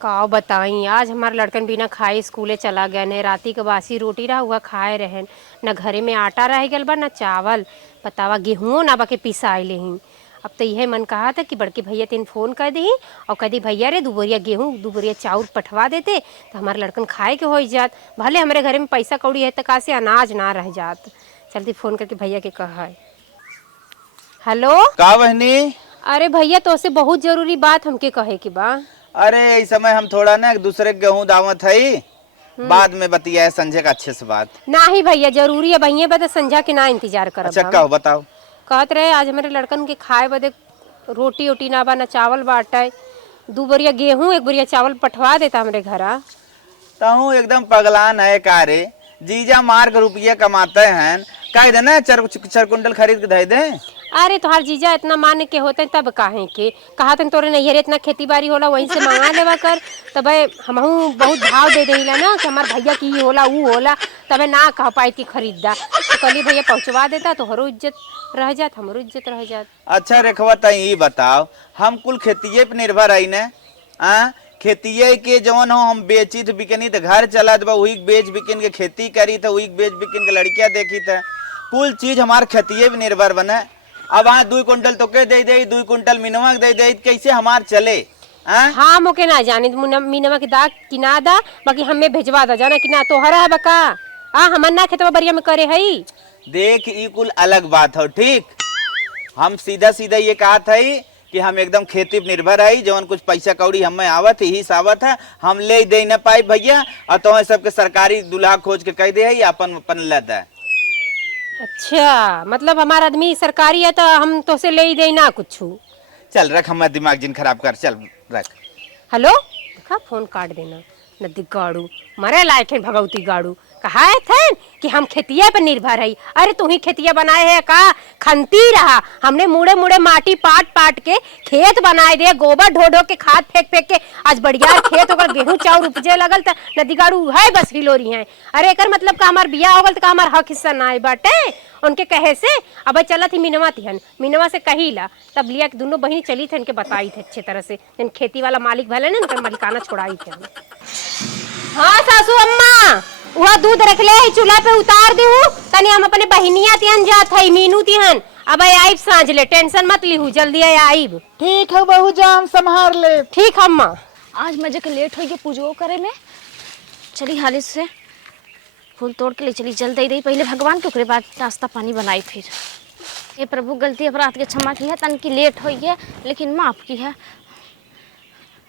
का बताई आज हमारे लड़कन बिना खाए स्कूले चला गए ने। राती के बासी रोटी रहा हुआ खाए रहे न, घरे में आटा रह गल बा न चावल। बतावा गेहूं ना बाके पिसाई ले ही। अब तो यह मन कहा था कि बड़के भैया तीन फोन कर दी और कह दी भैया रे 2 बोरिया गेहूं 2 बोरिया चाउर पठवा देते तो हमारे लड़कन खाए के हो जात। भले हमारे घरे में पैसा कौड़ी है तो का से अनाज ना रह जात। चलती फोन करके भैया के कहा। हेलो का बहनी? अरे भैया तो से बहुत जरूरी बात हमके कहे के बा। अरे इस समय हम थोड़ा ना एक दूसरे के गेहूं दावत है, बाद में बतिया संजय का अच्छे से बात। ना ही भैया जरूरी है भैया बता संझा के ना इंतजार कर। अच्छा कहो बताओ। कहत रहे आज हमारे लड़कन के खाए बदे रोटी ओटी ना बा न चावल बाटा 2 बोरिया गेहूं 1 बोरिया चावल पठवा देता हमारे घरा। ताहू एकदम पगलान है का रे? जीजा मार के रुपया कमाते हैं, कह दे ना 4 कुंटल खरीद के दे दे। अरे तोहार जीजा इतना मान के होते तब काहे के कहा तन तोरे नैहरे इतना खेती बाड़ी होला वहीं से मंगा लेवा कर। तब हमहू बहुत भाव दे देला ना कि हमार भैया की होला ऊ होला, तबे ना कह पाई कि खरीदा तो कली भैया पहुंचवा देता तो हरो इज्जत रह जात हमरो इज्जत रह जात। अच्छा रेखवा तई ये बताओ, हम कुल खेतिये पे निर्भर है न? खेतिये के जवन हो हम बेची तो बिकनी तो घर चलत बा, वही बेच बिकिन के खेती करी तो वही बेच बिकिन के लड़कियां देखी तो कुल चीज हमार खेतिये पे निर्भर बने। अब 2 कुंटल तो के दे 2 कुंटल मिनवा दे कैसे हमार चले? हाँ मोके ना जाने मीनवा के दाग कि ना दा बाकी हमें भेजवा दा जाना कि ना तोहरा है बका हमन ना खेतवा बढ़िया में करे हई। देख ई कुल अलग बात हो, ठीक। हम सीधा सीधा ये कहा था कि हम एकदम खेती पर निर्भर है, जवन कुछ पैसा कौड़ी हमें आवत ही सावत है हम ले दे न पाई भैया, और तो सबके सरकारी दूल्हा खोज के कह दे अपन अपन लदा। अच्छा मतलब हमारा आदमी सरकारी है तो हम तो से ले ही दे ना कुछ। चल रख, हमारा दिमाग जिन खराब कर, चल रख। हेलो देखा फोन काट देना नदी गाड़ू मरे लायक है भगवती गाड़ू कहा है थे कि हम खेतिया पर निर्भर है। अरे तू ही खेतिया बनाए है का खनती रहा हमने मुड़े मुड़े माटी पाट पाट के खेत बनाए दे गोबर ढो ढो के खाद फेंक फेंक के आज बढ़िया खेत होकर गेहूं चाउर उपजे लगल त नदी गाड़ू है बस हिलोरी है। अरे एकर मतलब का हमार बिया होगल त का हमार हक हिस्सा ना बाटे उनके कहे से। अब चला थी मीनवा तिहन मीनवा से कही ला तब लिया कि दोनों बहनी चली थे इनके बताई थे अच्छे तरह से जन खेती वाला मालिक भले ना उनका मालिकाना छोड़ाई थे। हाँ सासू अम्मा वह दूध रख ले चूल्हा पे उतार दी हूँ तनी हम अपने बहनिया तिहन जात है मीनू तिहन अब आइब सांझ ले टेंशन मत ली हूँ जल्दी आइब। ठीक है बहू जान संभार ले। ठीक अम्मा। आज मजे के लेट हो गए पूजो करे में, चली हाली से फूल तोड़ के ले चली जल्द दे पहले भगवान के ओकरे बाद नाश्ता पानी बनाई फिर। ये प्रभु गलती अपराध के क्षमा की है तन की लेट हो गया लेकिन माफ की है।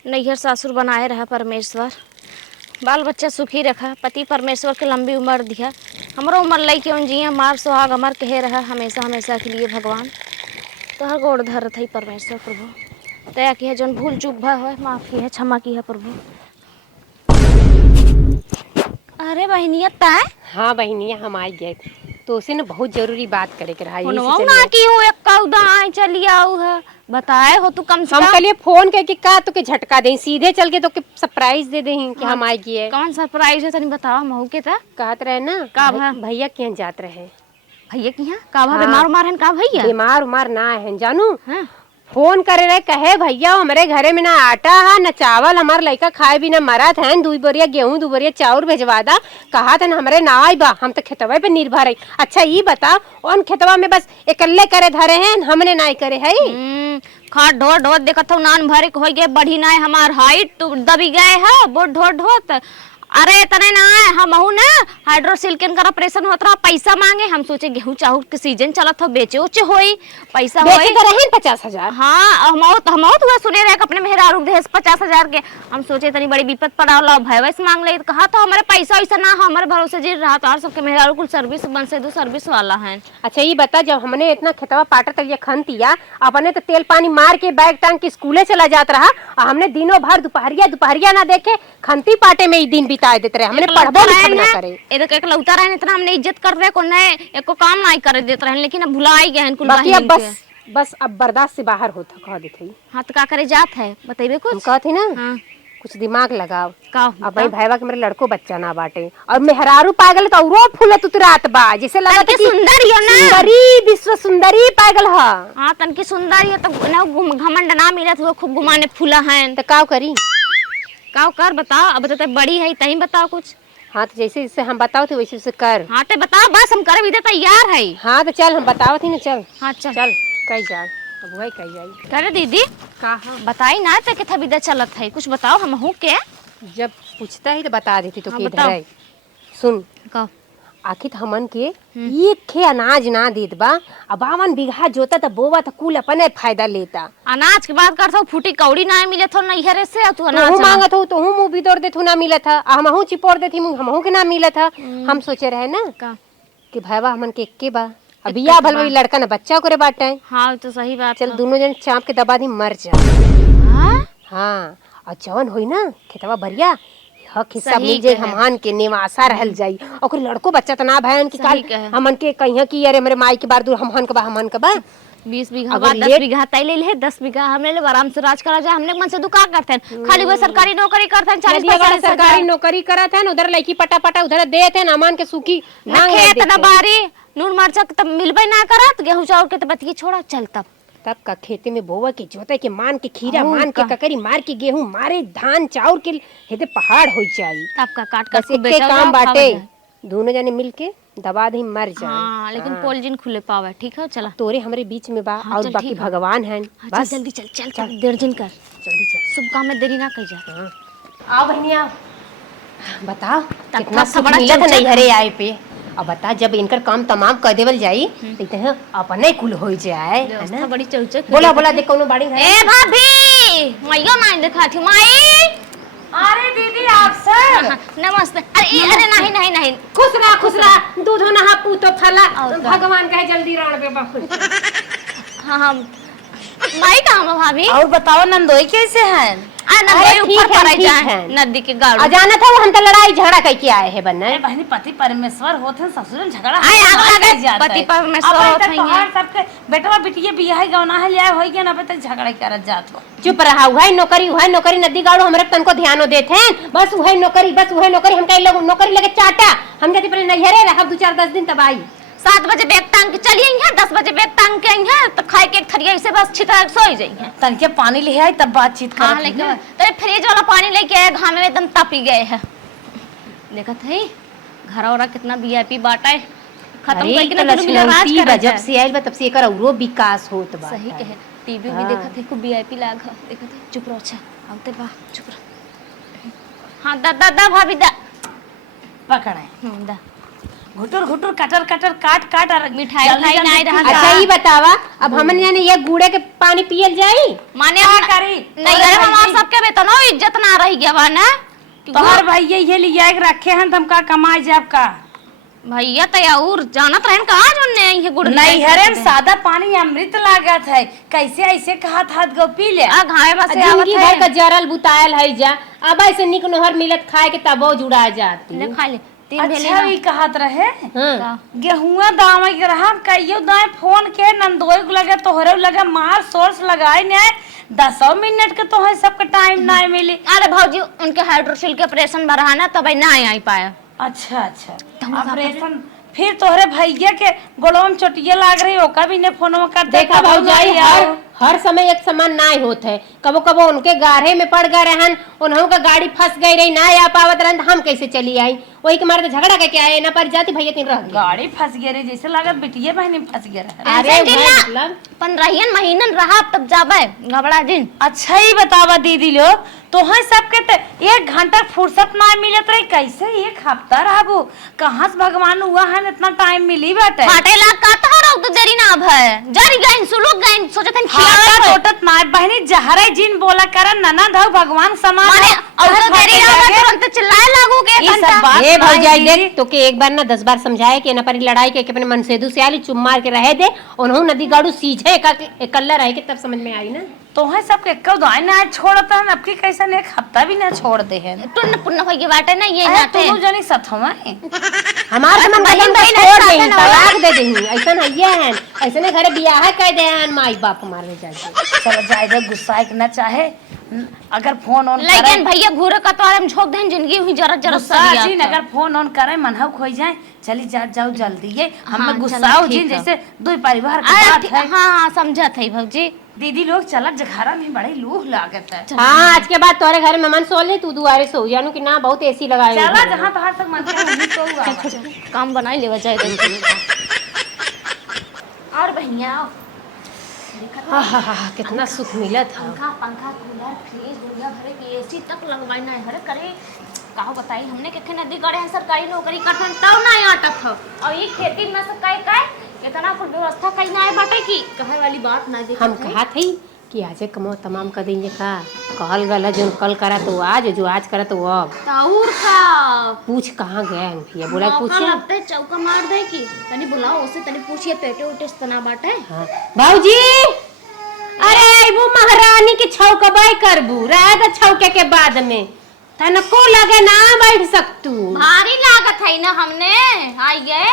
नैहर सासुर बनाए रहा परमेश्वर, बाल बच्चा सुखी रखा, पति परमेश्वर के लंबी उम्र दिया, हमारा उम्र लई के उन जिया मार सुहाग अमर कहे रहा हमेशा हमेशा के लिए भगवान। तो हर गोड़ धर थी परमेश्वर प्रभु दया की है जौन भूल चूक भय हो माफ की है क्षमा की है प्रभु। अरे बहनिया तय हाँ बहनिया हम आई गए तो उसे ना बहुत जरूरी बात करे के रहा ना की हो एक कौदा आए चली आऊ है बताए हो तू कम से हम कल फोन करके का तो के झटका दे सीधे चल के तो के सरप्राइज दे दे कि हम आई गए। कौन सरप्राइज है तनी बताओ महू के ता कहत रहे ना का भैया के जात रहे भैया की है का बीमार उमार है का भैया बीमार उमार ना है जानू फोन करे रहे कहे भैया हमारे घरे में ना आटा है ना चावल हमार लड़का खाए भी ना मरत है 2 बोरिया गेहूं 2 बोरिया चाउर भेजवा दा कहा था हमारे ना आई बा हम तो खेतवा पे निर्भर है। अच्छा ये बता उन खेतवा में बस इकल्ले करे धरे हैं हमने ना करे है खा ढोर ढोर देखत हो नान भरे हो गए बढ़ी ना हमार हाइट तो दबी गए है बहुत ढोर ढोर। अरे तने ना हम ना हाइड्रोसिलिकन का ऑपरेशन होता रहा पैसा मांगे हम सोचे गेहूं चाहूर के सीजन चलत हो बेचे उचे होई पैसा होई 50,000। हाँ हम हुआ सुने रहे अपने मेहरारू दे 50,000 के हम सोचे तनी बड़ी विपत पड़ा भैवस मांग ले कहा तो हमारे पैसा वैसा ना हमारे भरोसे जी रहा तो सबके मेहरारू कुल सर्विस बन से दो सर्विस वाला है। अच्छा ये बता जब हमने इतना खेतवा पाटा तक खनतिया अपने तो तेल पानी मार के बैग टांग के स्कूले चला जात रहा और हमने दिनों भर दोपहरिया ना देखे खनती पाटे में ही दिन बिता देते रहे हमने पढ़बो ना करे एक लौटा रहे इतना हमने इज्जत कर रहे को नहीं एको काम नहीं कर देते रहे लेकिन अब भुला ही गए कुल बाकी अब बस अब बर्दाश्त से बाहर होता कह देते। हाँ तो का करे जात है बताइए कुछ कहती ना कुछ दिमाग लगाओ का अब भाई भाईवा के मेरे लड़को बच्चा ना बाटे और मेहरारू पागल तो औरो फूलत उतरात बा जैसे लगा कि सुंदर हो ना सुंदरी विश्व सुंदरी पागल है। हां तन की सुंदर है तो ना घमंड ना मिलत हो खूब घुमाने फूला है तो का करी का कर बताओ, अब तो बड़ी है तही बताओ कुछ। हाँ तो जैसे जैसे हम बताओ थे वैसे वैसे कर। हाँ तो बताओ, बस हम करे इधर तैयार है। हाँ तो चल हम बताओ थी ना, चल हाँ चल चल कही जाए, अब वही कही जाए। करे दीदी कहा बताई ना तो कितना विदा चलत है, कुछ बताओ हम हूँ के। जब पूछता ही तो बता देती तो हाँ, किधर बताओ। है। सुन, का आखिर हमन के एक खे अनाज ना देत बा, अब 52 बीघा जोता त बोवा त कुल अपने फायदा लेता। अनाज के बात करता हूँ, फूटी कौड़ी ना मिले थो नैहरे से, तू अनाज तू मांगत हो तो मुंह बितोड़ देथु ना मिलत था, हमहू चिपोड़ देथी मुंह हमहू के ना मिलत था। हम सोचे रहे ना का। कि भैया हमन के एक्के बा, अब बिया भल वही लड़का ना बच्चा करे बाटे। हाँ तो सही बात चल है। दोनों जन चाप के दबा दी मर जा। हाँ? हाँ और जवन होई ना खेतवा भरिया हक हिस्सा सही मिल जाई, कहे। हमन के निवासा रहल जाई। और लड़को बच्चा त ना भयन की सही काल कहे। हमन के कहिया की अरे मेरे माई के बार दूर हमन के बा 20 बीघा अगर बाद 10 लेट- बीघा तय ले ले, 10 बीघा हमने ले आराम से राज करा जाए। हमने मन से दुकान करते हैं, खाली वो सरकारी नौकरी करते हैं, 40 यदि अगर 45 सरकारी नौकरी करत है ना उधर लड़की पटा पटा उधर देते हैं अमान के सूखी भांग नहीं खेत देते। न बारी नून मरचा के तब मिलबे ना करत, गेहूं चाउर के तब बतिये छोड़ा चल तब। तब का खेते में बोवा के जोते के मान के खीरा और मान के का। ककरी मार के गेहूं मारे धान चाउर के हेते पहाड़ हो जाई। तब का काट काट बस के एक बेचा काम जाओ, बाटे, खावा जाए। दोनों जने मिल के दबा दे मर जाए। हाँ लेकिन पोलजिन खुले पावे, ठीक है चला। तोरे हमरे बीच में बा हाँ, और चल बाकी ठीक है। भगवान हैं। हाँ, चल बस जल्दी चल चल चल, देर जिन कर, जल्दी चल। शुभ काम में देरी ना कर जा। हाँ आओ बहनिया बताओ तब कितना थोड़ा सुख बड़ा मिलत चल, चल। नैहरे आए पे। अब बता जब इनकर काम तमाम कर देवल जाई तो अपने कुल हो जाए है व्यवस्था ना। बड़ी चौचक। बोला बोला देख कौनो बाड़ी है। ए भाभी मैयो ना देखा थी माई। अरे दीदी आप सर हाँ, नमस्ते। अरे नहीं नहीं नहीं, खुश रहा दूध हो नहा पूतो फला और का। भगवान कहे जल्दी रण पे बापू। हाँ हाँ माई कहाँ है भाभी? और बताओ नंदोई कैसे हैं? नदी ठीक ऊपर है, पर ठीक जाए है। नदी के गाड़ू। अजाना था वो हम तो लड़ाई झगड़ा करके आए हैं बनने। अरे बहनी पति परमेश्वर होते हैं, ससुर में झगड़ा आए, आग हमारा लगे, लग जाता पति है। परमेश्वर अब होते तक हैं। तोहार सबके बेटवा बिटिया बियाह गौना है लिया होई के ना तक झगड़ा करत जात हो। चुप रहा वही नौकरी नदी गाड़ो हमरे तन को ध्यान देते हैं। बस वही नौकरी हम कई लोग नौकरी लगे चाटा हम जाती पहले नैहरे रहा 2-4-10 दिन तब आई। 7 बजे बैग टांग के चली आई है, 10 बजे बैग टांग के आई है, तो खाए के एक थरिया से बस छिता सो ही जाई है। तनके पानी ले आई तब बातचीत हाँ करत लेकिन हैं। तेरे फ्रिज वाला पानी लेके आए, घाम में एकदम तपी गए हैं। देखत है घर और कितना वीआईपी बाटा है, खत्म अरे करके तो ना तुम राज लक्ष्मणती बा कर जब से आइल बा तब से एकर औरो विकास होत बा। सही कहे। टीवी भी हाँ। देखत है, खूब वीआईपी लाग है, देखत है। चुप रहो, अच्छा आउते बा, चुप रहो। हाँ दा भाभी दा पकड़े दा घुटुर घुटुर कटर कटर काट काट और मिठाई जल्दी उठाई जल्दी नहीं रहा। खिला। अच्छा ये बतावा अब हमन जाने ये गुड़े के पानी पियल जाई। माने क्या हम करी? नहीं अरे हमार सबके वेतन हो इज्जत ना रही गया बा ना। तोहर भैया ये लिया के रखे हैं तुम का कमाई जाब का भैया तयाउर जानत रहन कहां जोने ये गुड़ नहीं हरे में सादा पानी अमृत लागत है, कैसे ऐसे कहत हाथ गो पी ले। आ घावे बसे आवत जिंदगी भर का है। जरल बुतायल है जा अब ऐसे निक नोहर मिलत खाए के तबो जुड़ा जाती। ले खा ले तीन भेले अच्छा ई कहत रहे हाँ गेहुआ दाम के रहा कहियो दाए फोन के नंदोई को लगे तोहरे लगे मार सोर्स लगाए ने 10 मिनट के तो है सबके टाइम ना मिली। अरे भौजी उनके हाइड्रोसिल के ऑपरेशन बढ़ा ना तब ना आई पाया। अच्छा अच्छा ऑपरेशन फिर तोहरे भैया के गोड़ों में चोटिया लाग रही ओका भी ने फोन कर देखा भौजाई हर समय एक समान ना होत है। कबो कबो उनके गाढ़े में पड़ गए रहन, उन्हों का गाड़ी फंस गई रही ना आ पावत रहन, हम कैसे चली आई वही के मारे तो झगड़ा करके आए ना पर जाती भैया तीन रह गई। गाड़ी फंस गई रे जैसे लागत बिटिया बहनी फंस गए रहे। अरे ऐसे भाई जिला मतलब 15 महीनन रहा तब जाबे घबरा दिन। अच्छा ही बतावा दीदी लोग तो है सबके ते 1 घंटा फुर्सत ना मिलत रही, कैसे 1 हफ्ता रहबो कहां से भगवान हुआ है इतना टाइम मिली बाटे। फाटे लाग का तो रहो तो देरी ना भय जरी गइन सुलुक गइन सोचत हन हाटा खिया टोटत ना बहनी जहरे जिन बोला कर नना धव भगवान समान माने और तो देरी ना भय तुरंत चिल्लाए लागू के ये सब घंटा। बात ये नहीं भौजाई दीदी। देख तो के एक बार ना 10 बार समझाए कि ना पर लड़ाई के अपने मन सेदू से आली चुम मार के रहे दे उन्हों नदी गाड़ू सीझे एकल्ला रहे के तब समझ में आई ना। तो है सबके कब दाई ना छोड़ता है अब की कैसा ने 1 हफ्ता भी ना छोड़ दे है। टुन्न पुन्न होई के बाटे ना ये नाते तू जनी सथवा है हमार अरे मन बहिन बहन बहिन छोड़ साथे देही ना तलाक दे देही ऐसन हइया है ऐसने घरे बियाह कह दे माई बाप मारने जाके। चलो जाए गुस्सा के ना चाहे अगर फोन ऑन लेकिन भैया घूरे का तो हम झोंक दें जिंदगी हुई जरा जरा जी अगर फोन ऑन करे मनहव खोई जाए चली जाओ जल्दी ये हमें गुस्सा हो जी जैसे दो परिवार की बात है। हाँ समझा था भौजी। दीदी लोग चलत जघारा में बड़ी लूह लागत है। हाँ आज के बाद तोरे घर में मन सो ले तू दुआरे सो जानू कि ना बहुत एसी लगाए चला जहाँ तहाँ तक मन करे तो हुआ काम बनाई लेवा जाए और भैया कितना सुख मिला था। पंखा पंखा कूलर फ्रिज दुनिया भरे के एसी तक लगवाई ना हरे करे काहो बताई हमने के नदी गड़े हैं सरकारी नौकरी करथन तब ना अटक हो और ये खेती में से कई कितना कुल व्यवस्था कई ना बाटे की कहे वाली बात ना देखी हम कहा थी कि आजे कमो तमाम कर देंगे का कहल गल जो कल करा तो आज जो आज करा तो अब ताऊर का पूछ कहाँ गए हैं भैया बोला पूछे लगता है चौका मार दे की तनी बुलाओ उसे तनी पूछिए पेटे उटे तना बाटे। हाँ। भाऊजी अरे वो महारानी के छौकबाई करबू रहे तो छौके के बाद में तनको लगे ना बैठ सकतू भारी लागत है ना हमने आइए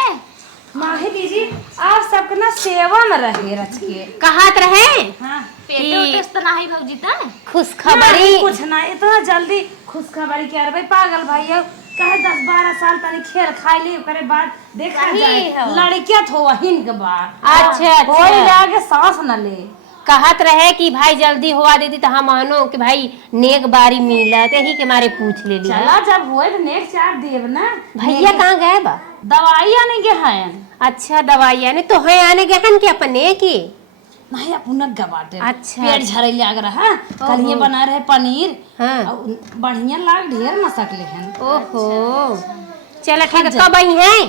माही दीदी आप सबके ना सेवा में रहे रच के कहत रहे हाँ पेटे उटे तना है भौजी ता खुशखबरी कुछ ना इतना जल्दी खुशखबरी क्या रे पागल भाई कहे 10-12 साल तनी खेल खाई ली करे बाद देखा जाए लड़कियां थो हिन के बाद अच्छा कोई लागे सांस न ले कहत रहे कि भाई जल्दी हुआ देती तो हम मानो कि भाई नेक बारी मिलत यही के मारे पूछ ले लिया। चला जब हुए तो नेक चार देव ना भैया कहाँ गए बा दवाई आने के हैं। अच्छा दवाई आने तो है आने गए हैं कि अपने की नहीं अपना गवाटे अच्छा पेट झरे लाग रहा कल ये बना रहे पनीर हाँ बढ़िया लाग ढेर मसक ले हैं। ओहो चलो ठीक है कब आई हैं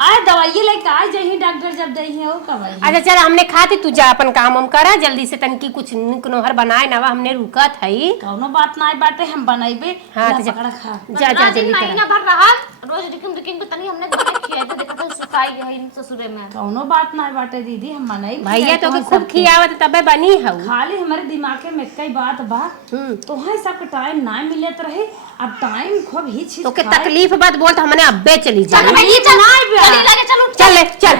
आए दवाई लेके आ जाइए डॉक्टर जब दे है वो कब आई। अच्छा चल हमने खाती तू जा अपन काम हम करा जल्दी से तनकी कुछ नोहर बनाए ना हमने रुका था कौनो बात ना बाटे हम बनाइबे। हाँ तो पकड़ा खा जा जा जल्दी महीना भर रहा रोज डिकिंग तनी हमने खिया तो देखा तो सुताई है इन ससुरे में कौनो बात ना बाटे दीदी हम बनाई भैया तो के खूब खियावत तबे बनी है खाली हमारे दिमाग में कई बात बा तो है सब टाइम ना मिलत रहे अब टाइम खूब ही चीज तो के तकलीफ बात बोल तो हमने अब्बे चली जा चल चल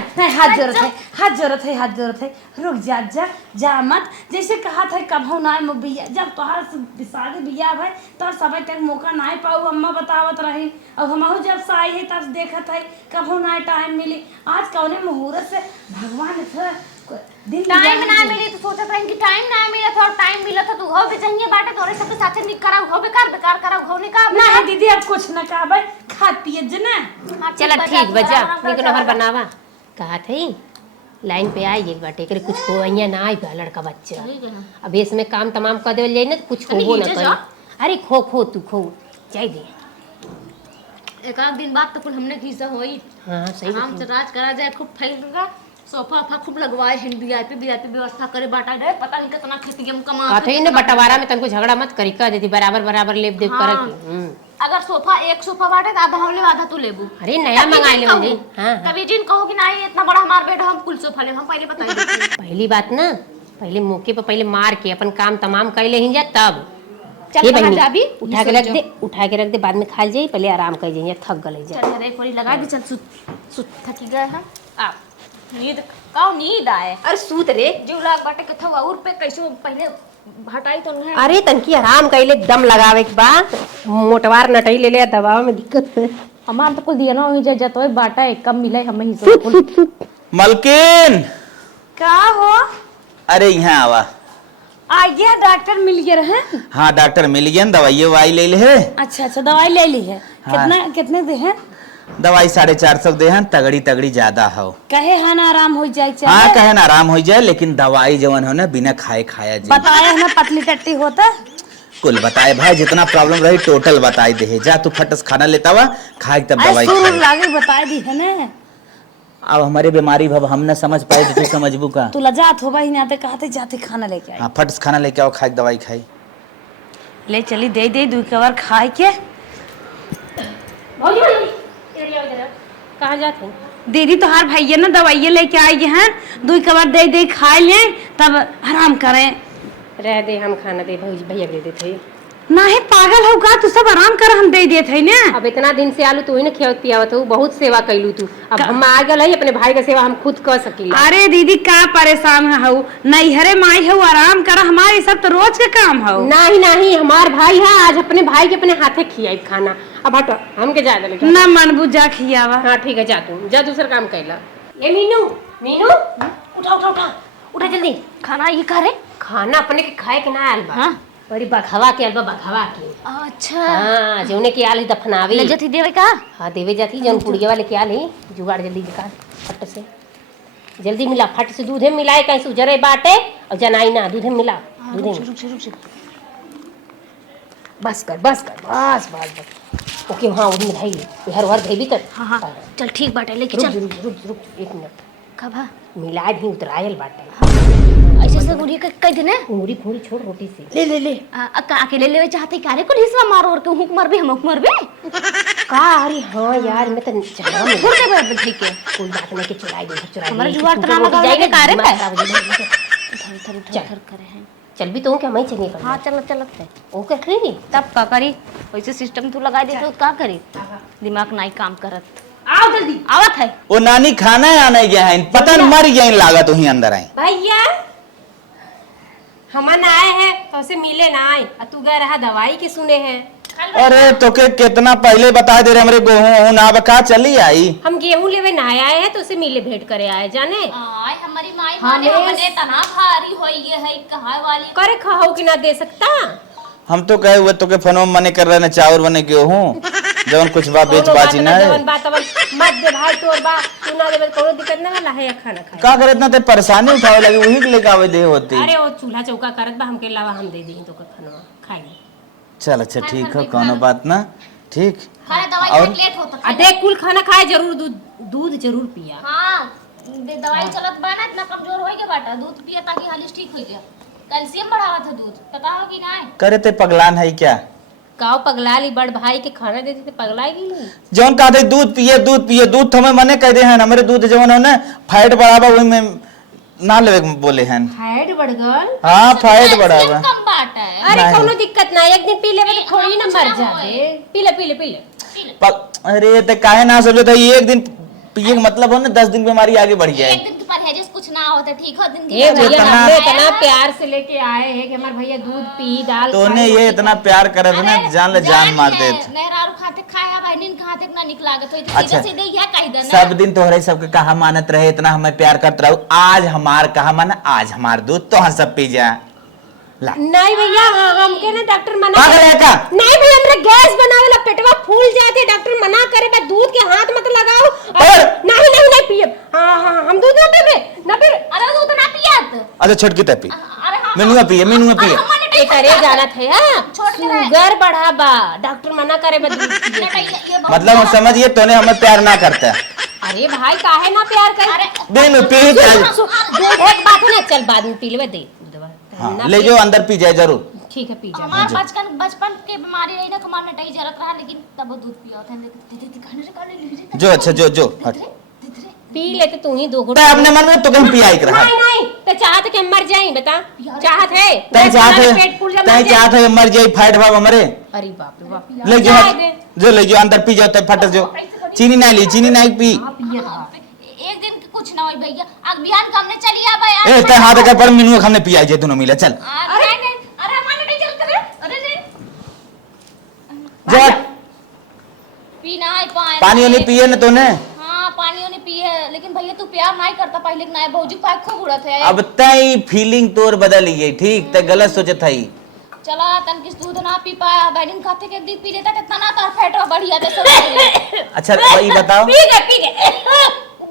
हाथ जरूरत है रुक जा मत जैसे कहा था कभू ना बिया जब तोहार शादी बिया भाई तो सब तक मौका ना पाऊ अम्मा बतावत रही अब हमहू जब से आई है तब देखत है कभू ना टाइम मिली आज कौने मुहूर्त से भगवान दिन टाइम ना मिली तो सोचत रही कि टाइम ना मिला था और टाइम मिला था तो हो भी चाहिए बाटे तोरे सबके साथे निक करा हो बेकार करा हो ने का ना है दीदी अब कुछ ना कहा भाई खा पिए जना चल ठीक बजा निक नहर बनावा कहा थी लाइन पे आई एक बाटे करे कुछ हो अइया ना आई बा लड़का बच्चा अब इसमें काम तमाम कर देवल जाई ना कुछ हो ना करे अरे खो तू खो जाई दे एक आध दिन बाद तो कुल हमने घीसा होई हां सही हम से राज करा जाए खूब फैलेगा सोफा खूब लगवाए हैं वीआईपी व्यवस्था करे बाटा दे पता नहीं कितना खेती हम कमा कहते ने बंटवारा में तनको झगड़ा मत करी कह देती बराबर लेब देब करे की अगर एक सोफा बाटे तो आधा हम ले आधा तू लेबू अरे नया मंगा ले मुझे हां कभी जिन कहो कि नहीं इतना बड़ा हमार बेड हम कुल सोफा ले हम पहले बताई देते पहली बात ना पहले मौके पे पहले मार के अपन काम तमाम कर ले जा तब चल जा अभी उठा के रख दे बाद में खा जाई पहले आराम कर जाइए थक गले जा चल रे कोई लगा के चल सुत थकी गए हैं आ नींद आए अरे सूत रे जीव लाग बाटे के थवा और पे कैसे पहले हटाई तो नहीं अरे तनकी आराम कैले दम लगावे के बा मोटवार नटई ले ले दवा में दिक्कत है हमार तो कुल दिया ना हो जाए जतोय बाटा एक कम मिले हम ही सब मलकिन का हो अरे यहाँ आवा आ गया डॉक्टर मिल गया है। हाँ डॉक्टर मिल गया दवाई वाई ले ले अच्छा दवाई ले ली है। हाँ। कितने दे हैं दवाई 450 दे हैं तगड़ी ज्यादा हो कहे है ना आराम हो जाए हाँ कहे ना आराम हो जाए लेकिन दवाई जवन हो ना बिना खाए खाया जी बताया है ना पतली टट्टी होता कुल बताए भाई जितना प्रॉब्लम रही टोटल बताई दे जा तू फटस खाना लेता हुआ खाए तब दवाई लागे बताए दी है ना अब हमारी बीमारी भब हम न समझ पाए तो तू समझबू का तू लजात हो भाई नाते कहते जाते खाना लेके आई हाँ फटस खाना लेके आओ खाए दवाई खाई ले चली दे दू कवर खाए के कहाँ जाते दीदी तो हर भैया ना दवाइयाँ लेके आई हैं 2 कवर दे खा लें तब आराम करें रह दे हम खाना दे भैया दे देते नाही पागल हो का तू सब आराम कर हम दे देत है ना। अब इतना दिन से आलू तू ही ना खियावत पियावत हो, बहुत सेवा कैलू तू। अब हम आ गए है अपने भाई का सेवा हम खुद कर सकी। अरे दीदी का परेशान हो नैहरे माई हो आराम कर, हमारे सब तो रोज के काम हो। नहीं नहीं हमार भाई है, आज अपने भाई के अपने हाथे खियाई खाना। अब हटो हमके जा दे। ना मन बुझा खियावा। हाँ ठीक है जा तू जा दूसरा काम कैला। ये मीनू मीनू उठा उठा उठा उठा जल्दी। खाना ये करे खाना अपने के खाए के ना आयल बा। हाँ बड़ी बखवा के आयल बा बखवा के। अच्छा हाँ जौने के आल दफनावे। ले जती देवे का। हाँ देवे जाती जौन पुड़िया वाले के आल ही जुगाड़ जल्दी निकाल फट से जल्दी मिला फट से दूधे में मिलाए कहीं से उजरे बाटे और जनाई ना दूधे में मिला दूधे में। बस कर बस बस बस ओके। हाँ उधर मिलाई ले हर हर भी कर। हाँ हाँ चल ठीक बाटे लेके रुक चल। रुक रुक रुक एक मिनट कब है मिलाए भी उतरायल बाटे। ऐसे से बुढ़ी कह देने पूरी पूरी छोड़ रोटी से ले ले ले अकेले लेवे चाहते कारे को हिस्सा मारो और हुक मर भी हम मर भी का। अरे हाँ यार मैं तो चढ़ा में छोड़ दे बे ठीक है कोई बात नहीं कि चुराई दे चुराई हमारे जुगाड़ तो ना लगा जाएगा कारे पे चल करे हैं। चल भी तो क्या मैं चलिए कर। हाँ चल चलते ओ कर करी तब का करी वैसे सिस्टम तू लगा दे तो का करी दिमाग नहीं काम करत। आओ जल्दी आवत है वो नानी खाना आने गया है पता न मर गया लागत वहीं अंदर आए। भैया हमन आए हैं तो उसे मिले ना आए तू गए रहा दवाई के सुने हैं। अरे तो के कितना पहले बता दे रहे हमरे गेहूं ना बका चली आई। हम गेहूं लेवे ना आए हैं तो उसे मिले भेंट करे आए जाने। आय हमारी माई माने हमने तना भारी होई है कहां वाली करे खाओ कि ना दे सकता। हम तो कहे हुए तो के फोन में मने कर रहे ने चावल बने गेहूं जवन कुछ बा बेच बाजी ना जवन बात मत दे भाई तोर बा तू ना देबे कोनो दिक्कत ना वाला है खाना खाए। का करे इतना ते परेशानी उठावे लगी वही के लेके आवे दे होती। अरे वो चूल्हा चौका करत बा हमके अलावा हम दे दी तो खाना खाई। चल अच्छा ठीक है कोनो बात ना ठीक। खाने दवाई और लेट होता आ देख कुल खाना खाए जरूर दूध जरूर पिया। हां दवाई चलत बा ना इतना कमजोर होई के बाटा दूध पिए ताकि हालिस ठीक हो जाए। कैल्शियम बढ़ावा था दूध पता हो कि ना करे ते पगलान है क्या। गाँव पगला ली बड़ भाई के खाना देती थे पगला गई। जौन कहते दूध पिए दूध तो हमें मने कह दे हैं हमरे दूध जवन है ना फैट बढ़ावा वही में ना लेवे बोले हैं। फैट बढ़ गल। हाँ फैट बढ़ावा कम बाटा है। अरे कोनो दिक्कत ना एक दिन पी लेवे तो थोड़ी ना मर जाबे। पी ले अरे ते काहे ना समझो था एक दिन पिए का मतलब हो ना 10 दिन बीमारी आगे बढ़ जाए। एक दिन के परहेज कुछ ना होता ठीक हो दिन ये भैया इतना- हमने इतना प्यार से लेके आए हैं कि हमारे भैया दूध पी दाल तोने खाई, ये रोटी इतना प्यार करे थे ना जान ले जान मार दे। मेहरारू खाते खाया भाई नीन खाते ना निकला गए तो अच्छा। सीधे सीधे यह कह देना सब दिन तोहरे सबके कहा मानत रहे इतना हमें प्यार करते रहो आज हमार कहा माना आज हमार दूध तो हम सब पी जा ला। नहीं भैया हमके ना डॉक्टर मना पागल है का? नहीं भैया हमरा गैस बनावेला पेटवा फूल जाते डॉक्टर मना करे बा दूध के हाथ मत लगाओ। और? नहीं पिए। हां हम दूध ना पीबे ना पी। अरे दूध ना पियात अच्छा छटकी ते पी अरे हाँ मेनू पिए ए करे जाना थे हां छोड़ दे रहा है। शुगर बढ़ा बा डॉक्टर मना करे बा दूध पिए के। मतलब हम समझिए तोने हमें प्यार ना करता। अरे भाई काहे ना प्यार करे। दिन पी एक बात है ना चल बाद में पी लेवे दे दवा। हाँ ले जो अंदर पी जाए जरूर। ठीक है पी जा। हमार बचपन के बीमारी रही ना कुमार नटाई जरत रहा लेकिन तब वो दूध पिया होता है दे खाने से काले ले जो अच्छा जो हट पी लेते तू ही दो घुट। ते अपने मन में तो कहीं पिया ही रहा नहीं तो चाहत कि हम मर जाएं बता चाहत है तय चाहत है पेट फूल जा तय चाहत है मर जाए फाइट बाब हमारे अरे बाप रे बाप ले जो जो ले जो अंदर पी जाओ फट जो चीनी ना ली चीनी ना पी एक दिन कुछ ना होई भैया आज बिहान हमने चली आबे यार ए ते हाथ के पर मिनू हमने पिया जे दोनों मिले चल अरे अरे हमारे नहीं चल करे अरे रे जा पीना है पानी वाली पिए न तूने हाँ पानी नहीं पिए लेकिन भैया तू प्यार नहीं करता पहले ना भौजी पाए खूब उड़त है अब तय फीलिंग तोर बदल गई ठीक ते गलत सोचत है चला तन किस दूध ना पी पाया बैडिंग खाते के एक दिन पी लेता कितना ना तार फैट बढ़िया दे सब अच्छा वही बताओ पी गए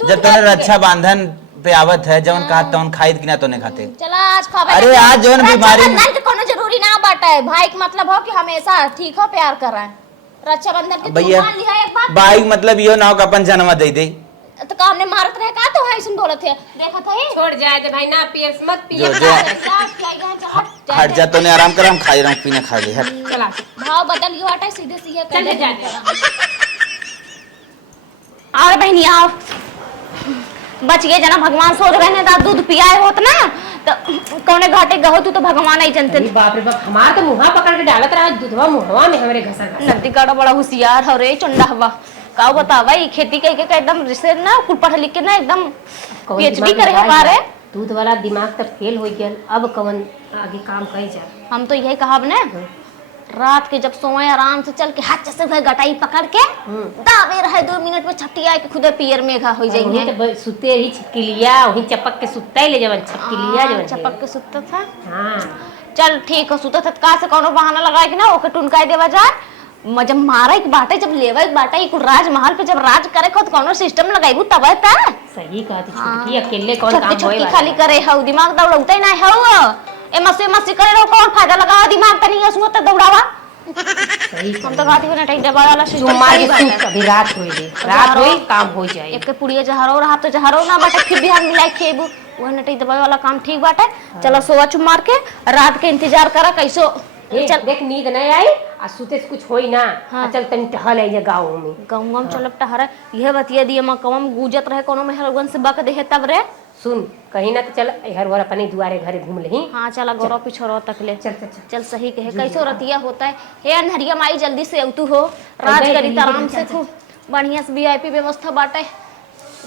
जब तूने रक्षा बांधन पे आवत है जवन कहा तवन खाइत कि ना तूने खाते चला आज खावे अरे आज जवन बीमारी रक्षाबंधन के कोनो जरूरी ना बाटा है भाई का मतलब हो कि हमेशा ठीक हो प्यार कर रहा है रक्षाबंधन के तू भैया मान लिया एक बात बाइक मतलब यो ना हो अपन जन्म दे दे तो का हमने मारत रहे का तो है सुन बोलत है देखा था ही छोड़ जाए दे भाई ना पिए मत पिए जो हट जा भाव तूने आराम कर हम खाई रहा हूँ पीने खा ले हट चला बदल गया हटा सीधे सीधे चल जा और बहनी आओ बच गए जना भगवान सोच रहे ने दूध पियाए होत ना तो कौने घाटे गहो तू तो भगवान आई जनते अरे बाप रे बाप, हमार तो मुहा पकड़ के डालत रहा दूधवा मुहवा में हमरे घसा घसा। नदी काड़ा बड़ा होशियार हो रे चंडा हवा का बतावा ई खेती कह के एकदम रिश्ते ना कुल पढ़ लिख के ना एकदम कौन पीएचडी दिमाग करे हो लगाई का रे है? दूध वाला दिमाग तक फेल हो गया, अब कौन आगे काम कही जा। हम तो यही कहब ने रात के जब सोए आराम से चल के हाथ से उधर गटाई पकड़ के दावे रहे 2 मिनट में छटिया के खुदे पियर मेघा हो वहीं जाइए तो सुते ही छिपकी लिया, वहीं चपक के सुता ही ले जवन छिपकी लिया जवन चपक के सुतता था। हाँ चल ठीक है सुतत का से कोनो बहाना लगाए कि ना ओके टुनकाई देवा जा जब मारा एक बाटे जब लेवा एक बाटे एक राजमहल पे जब राज करे खुद कोनो सिस्टम लगाइबू तब ता सही कहा थी, छुटकी अकेले कौन काम होए वाला। खाली करे हौ दिमाग दौड़ौते ही ना हौ ए मस्ती करे रहो कौन फायदा लगावा दिमाग तनी असुओ त दौड़ावा सही हम तो खाती बना टाइट दबा वाला सिस्टम जुम्मा की सूट कभी रात होई दे, रात होई काम हो जाए। एक के पुड़िया जहरो रहा तो जहरो ना बाटे फिर भी हम मिलाई खेबू वो नटई दबाई वाला काम ठीक बाटे। चलो सोवा चुप मार के रात के इंतजार करा कैसो चल देख नींद नहीं आई आ सुते से कुछ होई ना। हाँ। चल तनी टहल आई गाँव में गाँव में चलब टहरा यह बतिया दिए मां कवम गूजत रहे कोनो में हरगन से बक देहे तब रे सुन कहीं ना तो चल हर वर अपने दुआरे घरे घूम लही। हाँ चला गोरो पिछोरो तक ले चल चल चल चल सही कहे कैसो रतिया होता है हे अनहरिया माई जल्दी से तू हो राज करी त आराम से खूब बढ़िया से वीआईपी व्यवस्था बाटे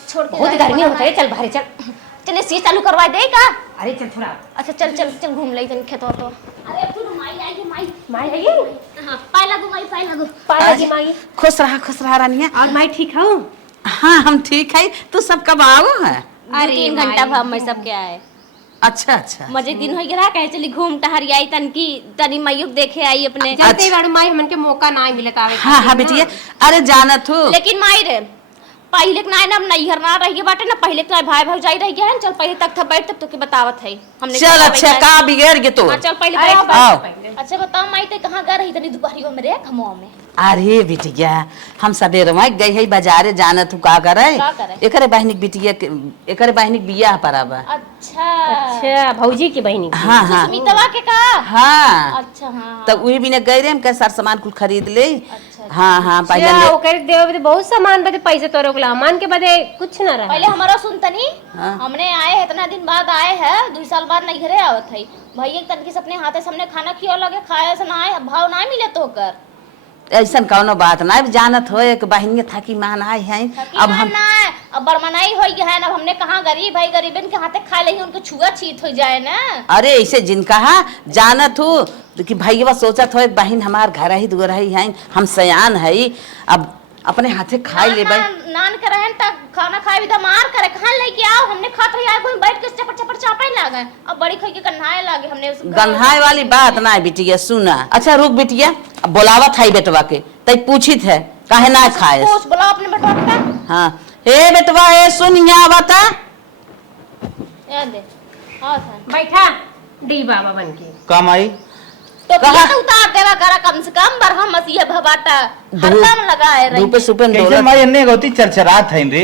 छोड़ के बहुत गर्मी होता है, चल बाहर चल। चले सी चालू करवा दे का अरे चल थोड़ा अच्छा चल चल चल घूम ले तन खेत तो अरे तू माई आई माई माई है ये हां पाए लागू माई पाए लागू पाए लगी माई। खुश रहा रानिया। और माई ठीक हूँ? हाँ हम ठीक है। तू सब कब आओ है? अरे 3 घंटा भाव में सब क्या है अच्छा अच्छा मजे दिन हो गया कहे चली घूम टहरी आई तन की तनी मयुक देखे आई अपने जानते ही बाड़ू माई हमन के मौका ना मिलत आवे। हाँ हाँ बेटिया अरे जानत हो लेकिन माई रे पहले के ना नैहर ना रही बाटे ना पहले के भाई भौजाई रह गया है चल पहले तक था बैठ तब तो के बतावत है हमने चल अच्छा का बिगड़ गे तो। हां चल पहले आओ। बैठ अच्छा बताओ माई ते कहां गए रही तनी दुपहरियो में रे खमो में अरे बिटिया हम सवेरे वहाँ गई है बाजारे जानत हूँ का करे एकरे बहनिक बिटिया एकरे बहनिक बियाह पराबा। अच्छा अच्छा भौजी की बहनी। हाँ हाँ सुमितवा के का हाँ अच्छा हां तो वही भी ने गई रे हम सार सामान कुछ खरीद ले। अच्छा हाँ हाँ पहले अच्छा ओकर देव बहुत सामान बदे पैसे तोरे को मान के बदे कुछ ना रहा। पहले हमारा सुनतनी हाँ। हमने आए इतना दिन बाद आए हैं 2 साल बाद नहीं घरे आवत है भैया तनकी अपने हाथे सामने खाना खियो लगे खाए से ना आए भाव ना मिले तो कर ऐसा कौनो बात ना जानत हो एक बहनिया था कि मान आई है अब हम अब बरमनाई हो गया है ना हमने कहा गरीब भाई गरीबन के हाथे खा ले उनके छुआ छीत हो जाए ना। अरे ऐसे जिनका जानत हो कि भैया सोचत हो बहन हमार घर ही दुगर ही है हम सयान है अब अपने हाथे खाई ले भाई नान के रहन तक खाना खाए भी मार करे खान लेके आओ हमने खात रही आए कोई बैठ के चपर चपर चापे लागे अब बड़ी खाई के गन्हाए लागे हमने गन्हाए वाली बात ना है बिटिया सुना। अच्छा रुक बिटिया अब बुलावत है बेटवा के तई पूछित है काहे ना खाए पूछ बुला अपने बेटवा का। हाँ हे बेटवा ए सुन यहाँ बता याद दे हां था बैठा डी बाबा बन के कम आई तो बिया तो उतार देवा करा कम से कम बर हम मसीह भबाटा हरदम लगाए रही धूपे सुपन कैसे दौलत माई अन्ने गौती चरचरात है रे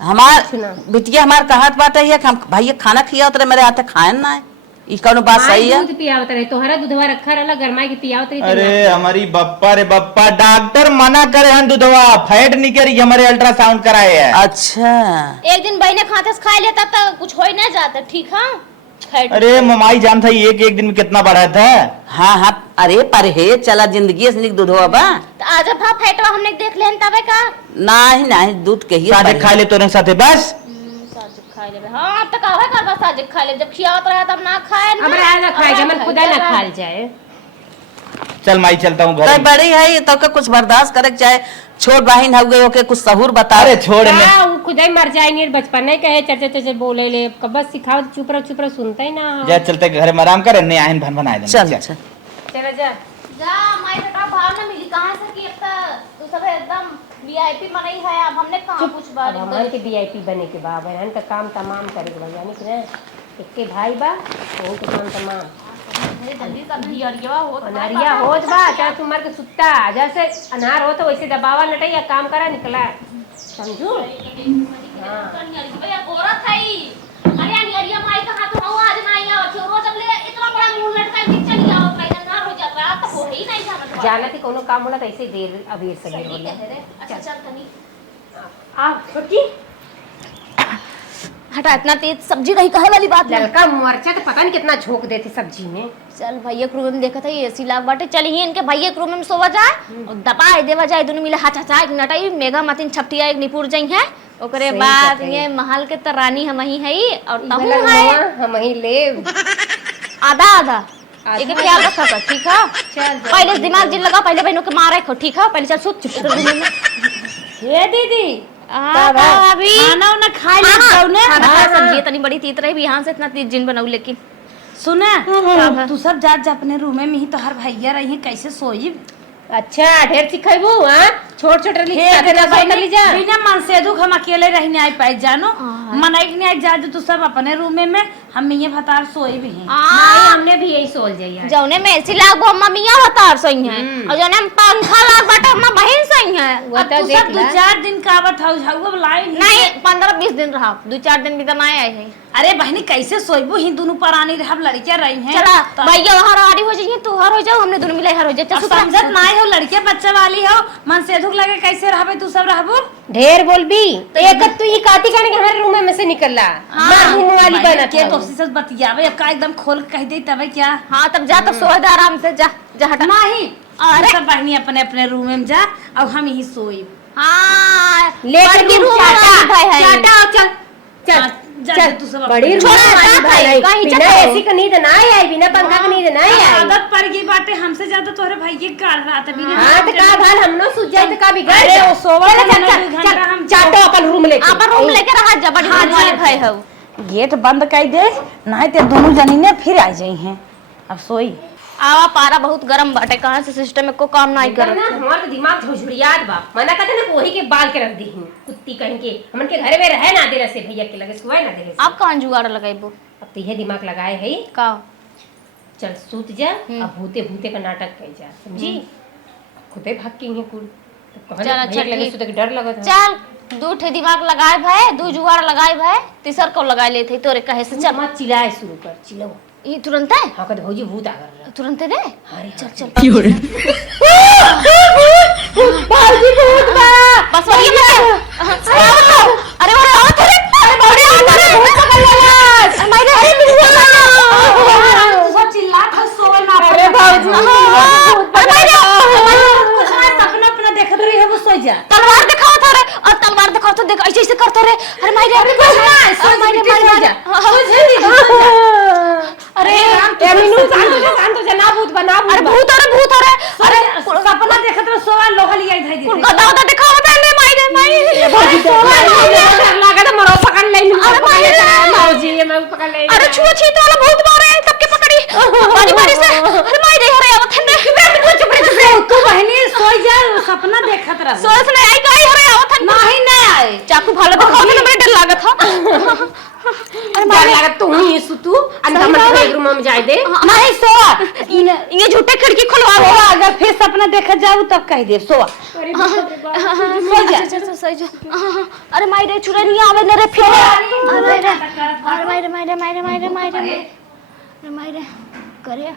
हमार बिटिया हमार कहत बात है कि हम भैया खाना खिया उतरे मेरे हाथे खाए ना है ई कौनो बात सही है? दूध पियावत रहे तोहरा दूधवा रखा रहला गरमाई के पियावत रही। अरे हमारी बप्पा रे बप्पा डॉक्टर मना करे हैं दूधवा फैट नहीं करी हमारे अल्ट्रासाउंड कराए है। अच्छा एक दिन बहने खाते से खा लेता तो कुछ हो ही ना जाता ठीक है अरे ममाई जान था एक दिन में कितना बढ़ा था। हाँ हाँ अरे परहेज चला जिंदगी से निक दूध हो बा तो आज भा फैटवा हमने देख लेन तबे का नहीं नहीं दूध के ही साथे खा ले तोरे साथे बस साजिक खा ले हां अब तो कहवे कर बस साजिक खा ले जब खियावत रहा तब ना खाए ना हमरा ना खाए मन खुदा ना खाल जाए। चल माई चलता हूँ घर। बड़ी है तो के कुछ बर्दाश्त करे के चाहे छोट बहन हो गए ओके कुछ सहूर बता। अरे छोड़ ने वो खुदा ही मर जाए नहीं बचपन नहीं कहे चचे चचे बोले ले बस सिखाओ चुप रहो सुनता ही ना। जा चलते घर में आराम कर ने आहन भन बनाए चल देना। चल चला जा जा माई बेटा भाव ना मिली कहां से कि अब तू सब एकदम वीआईपी मनई है अब हमने कहां कुछ बात हमारे के वीआईपी बने के बा बहन का काम तमाम करे के बा यानी कि ना एक भाई बा वो के काम तमाम जल्दी सब भियरिया होत अनारिया होत बा चाहे तुम्हार के सुत्ता जैसे अनार हो तो वैसे दबावा नटैया काम करा निकला समझू। हां भैया औरत है अरे अनियरिया माई का हाथ हो आज ना आया छोरो जब ले इतना बड़ा मुंह लटका के चली आओ भाई ना हो जाता तो हो ही नहीं जाना जाना कि कोनो काम होला तो ऐसे देर अबेर सवेर होला। अच्छा चल तनी आ छोटी हटा, इतना तेज सब्जी नहीं कहे वाली बात नहीं। लड़का मरचा तो पता नहीं कितना झोंक देते सब्जी में। चल भैया के रूम में देखा था एसी लाग बाटे, चल ही इनके भैया के रूम में सोवा जाए और दबाए देवा जाए, दोनों मिले हाथ हाथ एक नटाई मेगा मतिन छपटिया एक निपुर जाई है। ओकरे सही बाद बात है। ये महल के त रानी हम ही है और तहु लगवा है हम ही ले। आधा आधा एक ख्याल रखा कर, ठीक है? चल पहले दिमाग जिन लगा, पहले बहनों के मारे खो, ठीक है? पहले चल सूत चुप कर रूम में। ये दीदी अभी खाना उना खाए ले हाँ, जाओ ने। खाना खा, सब्जी तनी बड़ी तीत रही, यहाँ से इतना तीत जिन बनाऊ लेकिन सुना तू सब जा अपने रूम में ही तो हर भैया रही है, कैसे सोई? अच्छा ढेर सिखेबू हां, छोट छोट ली जा। बिना मन से दुख हम अकेले रही नहीं पाए जानो, मनाई नहीं आई जा तू सब अपने रूम में हम ये भतार सोई भी हैं। नहीं हमने भी यही सोच जाइए। जौने में एसी लाग वो अम्मा मियां हतार सही है और जौने में पंखा लाग बाटे अम्मा बहन सही है। वो अब तो तू देख सब ला। 2-4 दिन का आवत हौ हौ लाई नहीं 15-20 दिन रहा, 2-4 दिन भी तो नहीं आए हैं। अरे बहनी कैसे सोईबू ही दोनों परानी रहब लड़कियां रही हैं। चला भैया वहां राडी हो जाइए, तू हर हो जाओ, हमने दोनों मिले हर हो जाए। अब समझत नहीं हो, लड़के बच्चा वाली हो, मन से दुख लगे कैसे रहबे तू सब रहबू? ढेर बोलबी तो एक तू ही काती काने के हमारे रूम में से निकला ना रूम वाली बनत के तो से बतियावे अब का एकदम खोल के कह दे तबे क्या? हाँ तब जा, तब सोए दे आराम से, जा जा हटा। नहीं अरे सब बहनी अपने अपने रूम में जा, अब हम ही सोई। हाँ लेकर बड़की रूम चाटा है चल चल जा चल तू सब बड़ी रूम छोड़, वाली जा भाई, बनाई। कहीं बिना चल। एसी का नींद ना आई, बिना पंखा का नींद ना आई। आदत पड़ गई बाटे, हमसे ज्यादा तोहरे भैया काढ़ रहा था बिना। हाँ तो का भाल हमनो सूझ जाए तो का बिगड़। अरे वो सोवा चल, था चल, ना, चल, 2 घंटा चल, हम चाटो अपन रूम लेके। अपन रूम लेके रहा, जा बड़ी रूम वाले भाई हो। गेट बंद कर दे, नहीं तो दोनों जनी ने फिर आ जाई हैं। अब सोई आवा पारा बहुत गरम बाटे, कहाँ से सिस्टम में को काम नहीं कर करत। ना हमार तो दिमाग झुझुड़ियात बा। मना कहते ना वही के बाल के रख दी हूं कुत्ती कहीं के, हमन के घरे में रहे ना दे रसे भैया के लगे सुवाई ना दे रसे। आप कहाँ जुगाड़ लगाइबो? अब तो यह दिमाग लगाए है, का चल सूत जा, अब भूते भूते का नाटक कर जा, समझी? खुदे भाग के ही कुल तो कहले चल, अच्छा, भैया के लगे ठीक। सुते के डर लगत है। चल 2 ठे दिमाग लगाए भाई, 2 जुगाड़ लगाए भाई, तीसर को लगा लेते तोरे कहे से। चल मत चिल्लाए, शुरू कर चिल्लाओ। ये तुरंत है, हाँ कहते भौजी भूत आ गया। तुरंत है रे। अरे चल चल भौजी भूत बा। बस वही है। अरे वो आवत है, अरे बड़ी आवत है, भूत पकड़ लेला। मेरे सब चिल्लात हो, सोए ना। अरे भौजी भूत पकड़ लो। कुछ ना सपना अपना देखत रही है, वो सोई जा। तलवार दिखाओ थारे, और तलवार दिखाओ तो देख ऐसे ऐसे करते रे। अरे मारे अरे अरे ए मीनू शांत हो जा ना भूत बना अरे भूत अरे अरे सपना देखत रहो, सोवा लोहा लिया धाई दे। गदा गदा दिखाओ पहले मारे मारे भौजी डर लगा तो मरो पकड़ ले। अरे मारे भौजी ये मैं पकड़ ले। अरे छुआ छीत वाला भूत मारे सबके पकड़ी बारी बारी से। अरे मारे अरे आवत है तू बहनी सोई जा, सपना देखत रह। सोच नहीं आई काई अरे आवत है नहीं नहीं आए। चाकू भाला दिखाओ तो मेरे डर लागत था। डर लगा तू ही सुतू अंदर मत बेडरूम में जाए दे। नहीं सोआ, ये झूठे खिड़की खुलवा सोआ अगर फिर सपना देखत जाऊ तब कह दे सोआ। अरे मारे चुरा नहीं आवे न रे फिर। अरे मारे मारे मारे मारे मारे मारे करे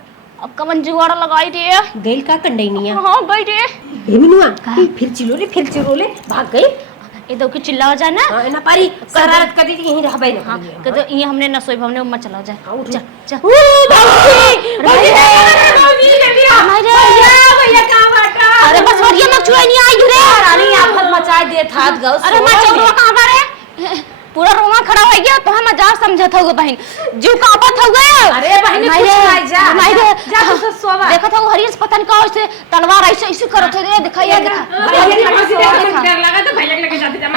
अब कमन जुगाड़ लगाई रे। गेल का कंडैनिया। हाँ गई रे। हे मिनुआ फिर चिल्लो ले भाग गई। ये दो की चिल्ला हो जाए ना। हां ना पारी शरारत कर दी थी, यहीं रहबे ना। हाँ कदो ये हमने न सोई हमने उम्मा चला जाए। उठ चल चल भौजी भौजी भैया कहां बैठा? अरे बस वरिया में चुरा नहीं आई रे। रानी आफत मचाए दे था गौ। अरे मां चौरा कहां बारे? पूरा रोमा खड़ा हो गया तो हम मजाक समझत हो बहन जीव कापत हो गए। अरे बहन कुछ नहीं जा जा तू सब सोवा। देखत हो हरियस पतन का ऐसे तलवार ऐसे ऐसे करत है रे। दिखाइए डर लगा तो भैया लेके जाते जा।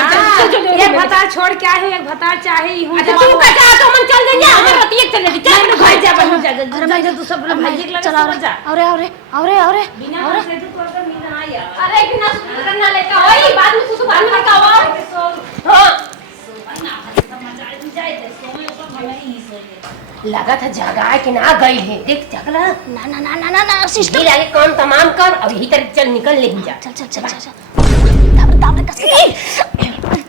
एक भतार छोड़ के आए, एक भतार चाहे ही हूं। अच्छा तू का चाह तो मन चल जाइए, अगर रतिए चल जाइए। चल भाई जा बहू जा जा तू सब भाई के लगे चला सो जा। अरे अरे अरे अरे बिना से तू तो नींद ना आया। अरे बिना करना लेके ओए बाद में सुसु बाद में लेके आओ। हां लगा था जगाए कि ना गई है, देख जगला ना ना ना ना ना सिस्टम ये आगे काम तमाम कर, अब यही तरह चल निकल ले जा। चल चल चल चल दाब दाब कस के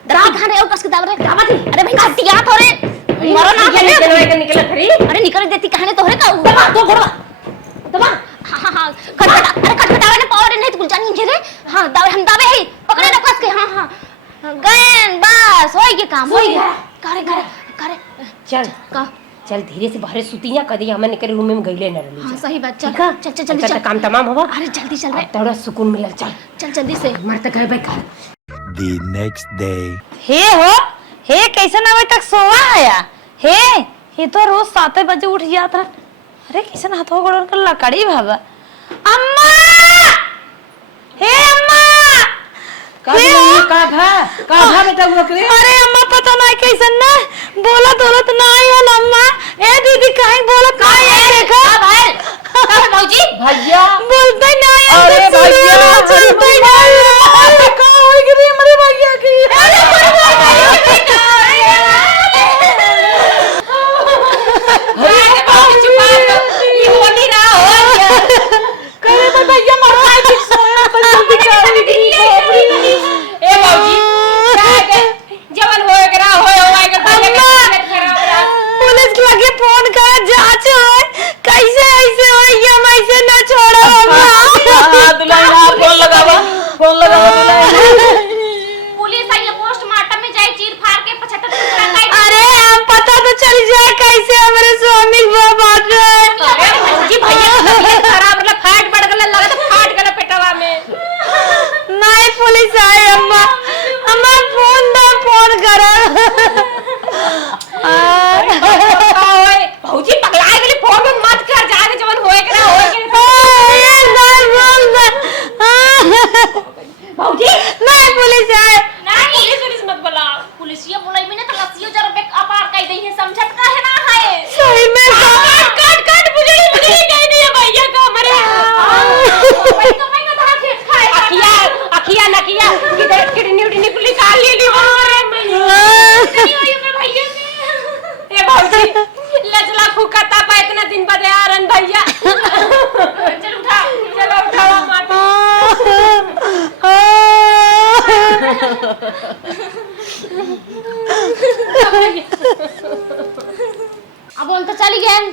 दाब खाने और कस के दाब रे दाब दी। अरे भाई हटिया थोड़े मरो ना ये चलवे के निकल खरी। अरे निकल देती कहने तोहरे का दबा तो घोड़ा दबा। हां खटखटा अरे खटखटावे ने पावर नहीं तो कुल जानी रे। हां दावे हम दावे है पकड़े ना कस के। हां हां गए बस होई के काम होई गया। करे करे करे चल का चल धीरे से बाहर सुतिया कदी हमन के रूम में गईले न रहली हाँ सही बात चल ठीक है? चल चल जल्दी एकर चल त काम तमाम होबा अरे जल्दी चल रे अब थोड़ा सुकून मिलल चल चल जल्दी से मर त गए बैठ The next day. हे हो हे कैसे अभी तक सोवा आया हे ये तो रोज 7 बजे उठ जात रहा अरे कैसे हाथों गोड़ कर लकड़ी भागा अम्मा हे अम्मा का भा बेटा ओकरे अरे अम्मा पता नहीं कैसन ना बोलत नहीं है अम्मा ए दीदी काहे बोलत नहीं है देखो का भौजी भैया बोलते नहीं है अरे भैया चलते नहीं का हो गई हमारे भैया की ये हो नहीं रहा हो करे भैया मरवा दी सोया पर जल्दी ए भौजी जाके जवन होए करा होए के पुलिस लगे फोन कर जांच हो कैसे ऐसे हो हम ऐसे ना छोड़ो फोन लगावा पुलिस आई है पोस्टमार्टम में जाए चीर फाड़ के 75 टुकड़ा काट अरे हम पता तो चल जाए कैसे हमारे स्वामी वो बात है अरे भौजी भैया की तबीयत खराब मतलब फाट पड़ गले लगा तो फाट गले पेटवा में नहीं पुलिस आए अम्मा अम्मा फोन करा भौजी पगला गेली फोन में मत कर जाके जवन होए करा होए भौजी नहीं पुलिस आए नहीं पुलिस मत बुलाओ पुलिसिया बुलाई मैंने तो लसियो जरा पे अपार कह दी है समझत का है ना है सही में काट मुझे कह दिया भैया का मरे भाई तो मैं कहा खेत खाए अखिया नकिया किधर किडनी उडनी को निकाल ली अरे नहीं हुई मैं भैया ने ए भौजी लजला फुकता पा इतना दिन बाद आरन भैया चल उठा चलो उठाओ माटी अब उन तो चली गए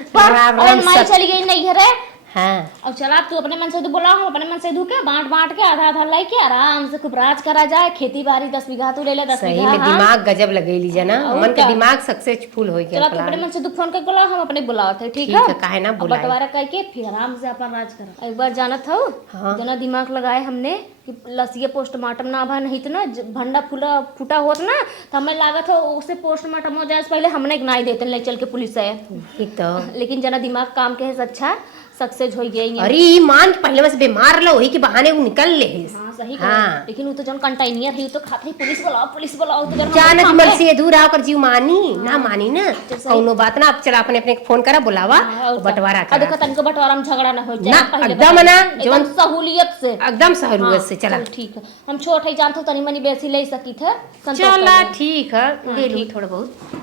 ऊपर राम और राम माई चली गई नहीं घरे हां अब चला तू अपने मन से तो बोला हम अपने मन से धुके बांट के आधा आधा लाई के आराम से खूब राज करा जाए खेती बाड़ी 10 बीघा तू ले ले 10 सही बीघा में हाँ। दिमाग गजब लगेली जना और मन का क्या? दिमाग सक्सेसफुल हो गया चला तू अपने मन से तू फोन कर बोला हम अपने बुलाओ थे ठीक है काहे ना अब बुलाए बंटवारा करके फिर आराम से अपन राज करा एक बार जाना था हाँ। जना दिमाग लगाए हमने कि लसिया पोस्टमार्टम ना भा नहीं तो ना भंडा फूटा होत ना तो हमें लागत हो उसे पोस्टमार्टम हो जाए पहले हमने नहीं देते ले चल के पुलिस आए ठीक तो लेकिन जना दिमाग काम के है अच्छा सक्सेस हो गई अरे ई मान पहले बस बीमार लो वही के बहाने वो निकल ले हाँ सही हाँ। हाँ। लेकिन वो तो जन कंटेनर है तो खाते पुलिस बुलाओ तो जन जानत हम मन से दूर आकर जीव मानी ना मानी ना कौनो बात ना अब चला अपने अपने फोन करा बुलावा बंटवारा देखो करा तनको बंटवारा में झगड़ा ना हो ना, जाए पहले एकदम बता ना, दे। एकदम सहूलियत से एकदम सहरूत से चला चल ठीक है हम छोट है जानते तनी मनी बेसी ले सकी थे संतोष चला कर ले। ठीक है ले ली थोड़ा बहुत